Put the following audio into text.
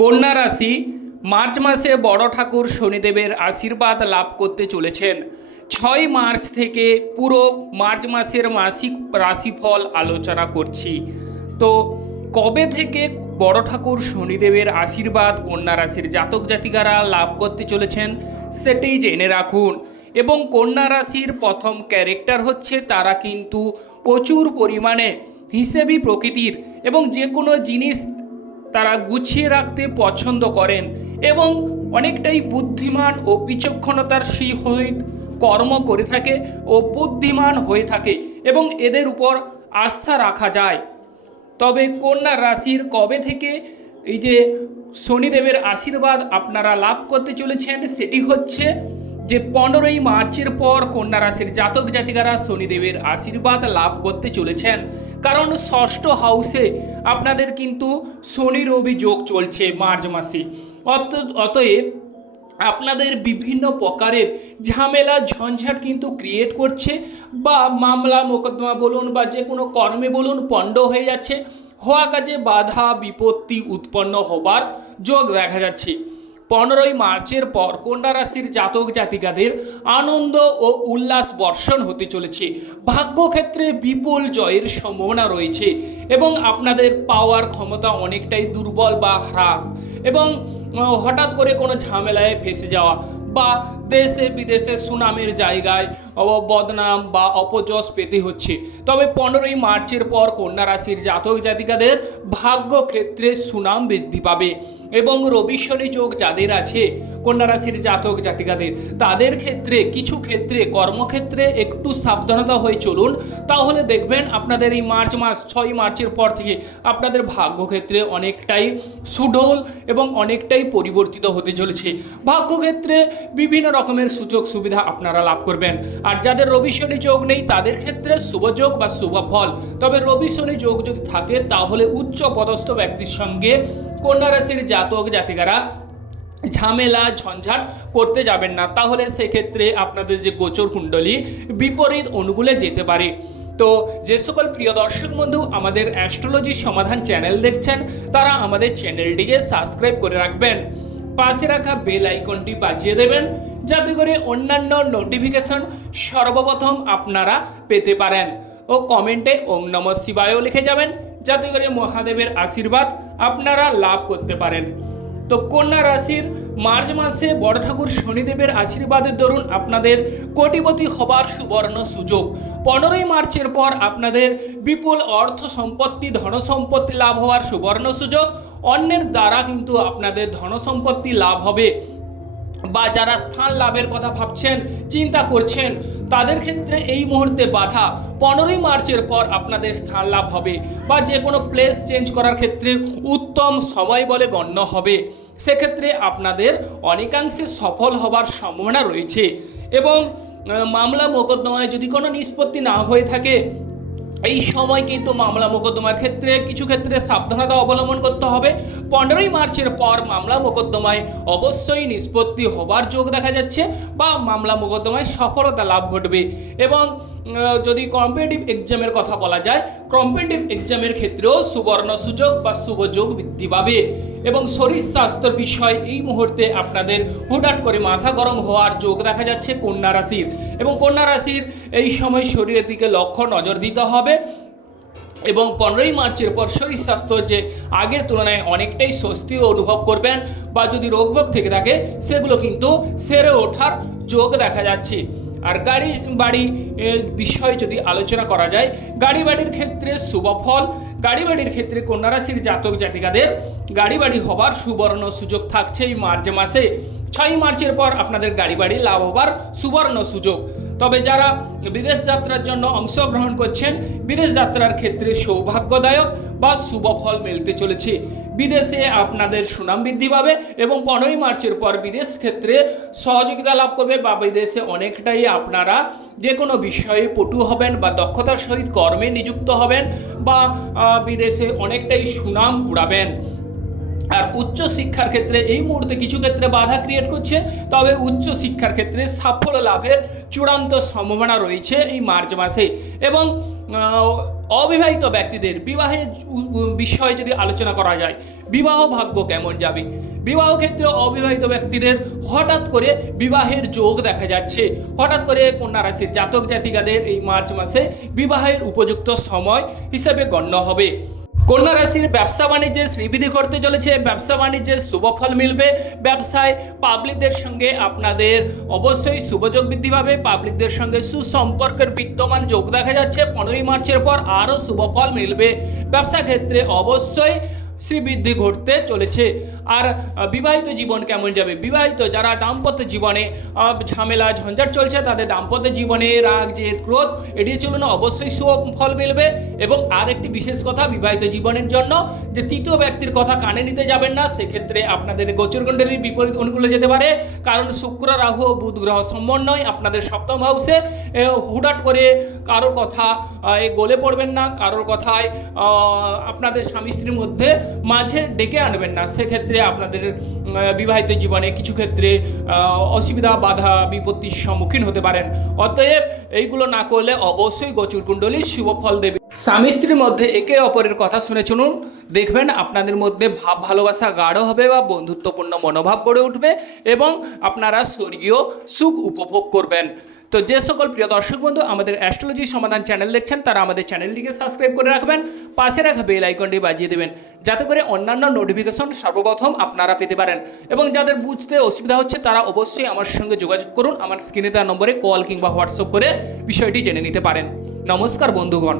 কন্যা রাশি, মার্চ মাসে বড় ঠাকুর শনিদেবের আশীর্বাদ লাভ করতে চলেছেন। ছয় মার্চ থেকে পুরো মার্চ মাসের মাসিক রাশিফল আলোচনা করছি। তো কবে থেকে বড় ঠাকুর শনিদেবের আশীর্বাদ কন্যা রাশির জাতক জাতিকারা লাভ করতে চলেছেন সেটাই জেনে রাখুন। এবং কন্যা রাশির প্রথম ক্যারেক্টার হচ্ছে তারা কিন্তু প্রচুর পরিমাণে হিসেবি প্রকৃতির এবং যে কোনো জিনিস তারা গুছিয়ে রাখতে পছন্দ করেন এবং অনেকটাই বুদ্ধিমান ও বিচক্ষণতার সহিত কর্ম করে থাকে ও বুদ্ধিমান হয়ে থাকে এবং এদের উপর আস্থা রাখা যায়। তবে কন্যা রাশির কবে থেকে এই যে শনিদেবের আশীর্বাদ আপনারা লাভ করতে চলেছেন সেটি হচ্ছে যে পনেরোই মার্চের পর কন্যা রাশির জাতক জাতিকারা শনিদেবের আশীর্বাদ লাভ করতে চলেছেন। কারণ ষষ্ঠ হাউসে আপনাদের কিন্তু শনি রবি যোগ চলছে মার্চ মাসে। অত, অতএব আপনাদের বিভিন্ন প্রকারের ঝামেলা, ঝঞ্ঝাট কিন্তু ক্রিয়েট করছে বা মামলা মোকদ্দমা বলুন বা যে কোনো কর্মে বলুন পণ্ড হয়ে যাচ্ছে। হওয়া কাজে বাধা, বিপত্তি উৎপন্ন হবার যোগ দেখা যাচ্ছে। পনেরোই মার্চের পর কন্যা রাশির জাতক জাতিকাদের আনন্দ ও উল্লাস বর্ষণ হতে চলেছে। ভাগ্যক্ষেত্রে বিপুল জয়ের সম্ভাবনা রয়েছে এবং আপনাদের পাওয়ার ক্ষমতা অনেকটাই দুর্বল বা হ্রাস এবং হঠাৎ করে কোনো ঝামেলায় ফেসে যাওয়া বা দেশে বিদেশে সুনামের জায়গায় বদনাম বা অপযশ পেতে হচ্ছে। তবে পনেরোই মার্চের পর কন্যা রাশির জাতক জাতিকাদের ভাগ্য ক্ষেত্রে সুনাম বৃদ্ধি পাবে। এবং রবি শনি যোগ যাদের আছে, কন্যা রাশির জাতক জাতিকাদের, তাদের ক্ষেত্রে, কিছু ক্ষেত্রে, কর্মক্ষেত্রে একটু সাবধানতা হয়ে চলুন। তাহলে দেখবেন আপনাদের এই মার্চ মাস, ছয় মার্চের পর থেকে আপনাদের ভাগ্যক্ষেত্রে অনেকটাই সুঢল এবং অনেকটাই পরিবর্তিত হতে চলেছে। ভাগ্যক্ষেত্রে বিভিন্ন রকমের সুযোগ সুবিধা আপনারা লাভ করবেন। আর যাদের রবি শনি যোগ নেই, তাদের ক্ষেত্রে শুভযোগ বা শুভ ফল। তবে রবি শনি যোগ যদি থাকে, তাহলে উচ্চ পদস্থ ব্যক্তির সঙ্গে কন্যা রাশির জাতক জাতিকারা ঝামেলা, ঝঞ্ঝাট করতে যাবেন না। তাহলে সেক্ষেত্রে আপনাদের যে গোচর কুণ্ডলী বিপরীত অনুকূলে যেতে পারে। তো যে সকল প্রিয় দর্শক বন্ধু আমাদের অ্যাস্ট্রোলজি সমাধান চ্যানেল দেখছেন, তারা আমাদের চ্যানেলটিকে সাবস্ক্রাইব করে রাখবেন। পাশে রাখা বেল আইকনটি বাজিয়ে দেবেন, যাতে করে অন্যান্য নোটিফিকেশন সর্বপ্রথম আপনারা পেতে পারেন। ও কমেন্টে ওম নম শিবায়ও লিখে যাবেন। যাতে করে মহাদেবের আশীর্বাদ আপনারা লাভ করতে পারেন। তো কন্যা রাশির মার্চ মাসে বড় ঠাকুর শনিদেবের আশীর্বাদের দরুন আপনাদের কোটিপতি হবার সুবর্ণ সুযোগ। পনেরোই মার্চের পর আপনাদের বিপুল অর্থ সম্পত্তি, ধন সম্পত্তি লাভ হওয়ার সুবর্ণ সুযোগ। অন্যের দ্বারা কিন্তু আপনাদের ধন সম্পত্তি লাভ হবে। বা যারা স্থান লাভের কথা ভাবছেন, চিন্তা করছেন, তাদের ক্ষেত্রে এই মুহূর্তে বাধা। পনেরোই মার্চের পর আপনাদের স্থান লাভ হবে বা যে কোনো প্লেস চেঞ্জ করার ক্ষেত্রে উত্তম সময় বলে গণ্য হবে। সেক্ষেত্রে আপনাদের অনেকাংশে সফল হবার সম্ভাবনা রয়েছে এবং মামলা মোকদ্দমায় যদি কোনো নিষ্পত্তি না হয়ে থাকে এই সময় কিন্তু মামলা মোকদ্দমার ক্ষেত্রে, কিছু ক্ষেত্রে সাবধানতা অবলম্বন করতে হবে। পনেরোই মার্চের পর মামলা মোকদ্দমায় অবশ্যই নিষ্পত্তি হবার যোগ দেখা যাচ্ছে বা মামলা মোকদ্দমায় সফলতা লাভ ঘটবে। এবং যদি কম্পিটিভ এক্সামের কথা বলা যায় কম্পিটিভ এক্সামের ক্ষেত্রেও সুবর্ণ সুযোগ বা শুভযোগ বৃদ্ধি পাবে। এবং শরীর স্বাস্থ্যের বিষয় এই মুহূর্তে আপনাদের হুটহাট করে মাথা গরম হওয়ার যোগ দেখা যাচ্ছে কন্যা রাশির। এবং কন্যা রাশির এই সময় শরীরের দিকে লক্ষ্য নজর দিতে হবে। এবং পনেরোই মার্চের পর শরীর স্বাস্থ্য যে আগের তুলনায় অনেকটাই স্বস্তি অনুভব করবেন বা যদি রোগভোগ থেকে থাকে, সেগুলো কিন্তু সেরে ওঠার যোগ দেখা যাচ্ছে। আর গাড়ি বাড়ি বিষয় যদি আলোচনা করা যায়, গাড়ি বাড়ির ক্ষেত্রে শুভ ফল গাড়ি বাড়ির ক্ষেত্রে কন্যা রাশির জাতক জাতিকাদের গাড়ি বাড়ি হবার সুবর্ণ সুযোগ থাকছে এই মার্চ মাসে। ছয় মার্চের পর আপনাদের গাড়ি বাড়ি লাভ হবার সুবর্ণ সুযোগ। তবে যারা বিদেশ যাত্রার জন্য অংশগ্রহণ করছেন, বিদেশ যাত্রার ক্ষেত্রে সৌভাগ্যদায়ক বা শুভ ফল মিলতে চলেছে। বিদেশে আপনাদের সুনাম বৃদ্ধি পাবে এবং পনেরোই মার্চের পর বিদেশ ক্ষেত্রে সহযোগিতা লাভ করবে বা বিদেশে অনেকটাই আপনারা যে কোনো বিষয়ে পটু হবেন বা দক্ষতার সহিত কর্মে নিযুক্ত হবেন বা বিদেশে অনেকটাই সুনাম কুড়াবেন। আর উচ্চ শিক্ষার ক্ষেত্রে এই মুহূর্তে কিছু ক্ষেত্রে বাধা ক্রিয়েট করছে, তবে উচ্চ শিক্ষার ক্ষেত্রে সাফল্য লাভের চূড়ান্ত সম্ভাবনা রয়েছে এই মার্চ মাসে। এবং অবিবাহিত ব্যক্তিদের বিবাহের বিষয়ে যদি আলোচনা করা যায়, বিবাহ ভাগ্য কেমন যাবে? বিবাহ ক্ষেত্রে অবিবাহিত ব্যক্তিদের হঠাৎ করে বিবাহের যোগ দেখা যাচ্ছে। হঠাৎ করে কন্যা রাশির জাতক জাতিকাদের এই মার্চ মাসে বিবাহের উপযুক্ত সময় হিসেবে গণ্য হবে। কন্যা রাশির ব্যবসা বাণিজ্যে শ্রীবিধি করতে চলেছে, ব্যবসা বাণিজ্যে শুভ ফল মিলবে। ব্যবসায় পাবলিকদের সঙ্গে আপনাদের অবশ্যই শুভযোগ বৃদ্ধি পাবে। পাবলিকদের সঙ্গে সুসম্পর্কের বিদ্যমান যোগ দেখা যাচ্ছে। পনেরোই মার্চের পর আরও শুভ ফল মিলবে। ব্যবসা ক্ষেত্রে অবশ্যই শ্রীবৃদ্ধি ঘটতে চলেছে। আর বিবাহিত জীবন কেমন যাবে? বিবাহিত যারা দাম্পত্য জীবনে ঝামেলা, ঝঞ্ঝাট চলছে, তাদের দাম্পত্য জীবনে রাগ, জেদ, ক্রোধ, এড়িয়ে চলুন অবশ্যই ফল মিলবে। এবং আর একটি বিশেষ কথা, বিবাহিত জীবনের জন্য যে তৃতীয় ব্যক্তির কথা কানে নিতে যাবেন না, সেক্ষেত্রে আপনাদের গোচরকুণ্ডলীর বিপরীত অনুকূলে যেতে পারে। কারণ শুক্র, রাহু ও বুধ গ্রহ সমন্বয় আপনাদের সপ্তম হাউসে। হুটহাট করে কারোর কথা গলে পড়বেন না। কারোর কথায় আপনাদের স্বামী স্ত্রীর মধ্যে মাঝে ডেকে আনবেন না। সেক্ষেত্রে আপনাদের বিবাহিত জীবনে কিছু ক্ষেত্রে অসুবিধা, বাধা, বিপত্তির সম্মুখীন হতে পারেন। অতএব এইগুলো না করলে অবশ্যই গোচর কুণ্ডলী শুভ ফল দেবে। স্বামী স্ত্রীর মধ্যে একে অপরের কথা শুনে চলুন। দেখবেন আপনাদের মধ্যে ভাব, ভালোবাসা, গাঢ় হবে বা বন্ধুত্বপূর্ণ মনোভাব গড়ে উঠবে এবং আপনারা স্বর্গীয় সুখ উপভোগ করবেন। তো যে সকল প্রিয় দর্শক বন্ধু, আমাদের অ্যাস্ট্রোলজি সমাধান চ্যানেল দেখছেন, তারা আমাদের চ্যানেলটিকে সাবস্ক্রাইব করে রাখবেন, পাশে রাখা বেল আইকনটি বাজিয়ে দেবেন, যাতে করে অন্যান্য নোটিফিকেশন সর্বপ্রথম আপনারা পেতে পারেন। এবং যাদের বুঝতে অসুবিধা হচ্ছে, তারা অবশ্যই আমার সঙ্গে যোগাযোগ করুন, আমার স্ক্রিনে দেওয়া নম্বরে কল কিংবা হোয়াটসঅ্যাপ করে বিষয়টি জেনে নিতে পারেন। নমস্কার বন্ধুগণ।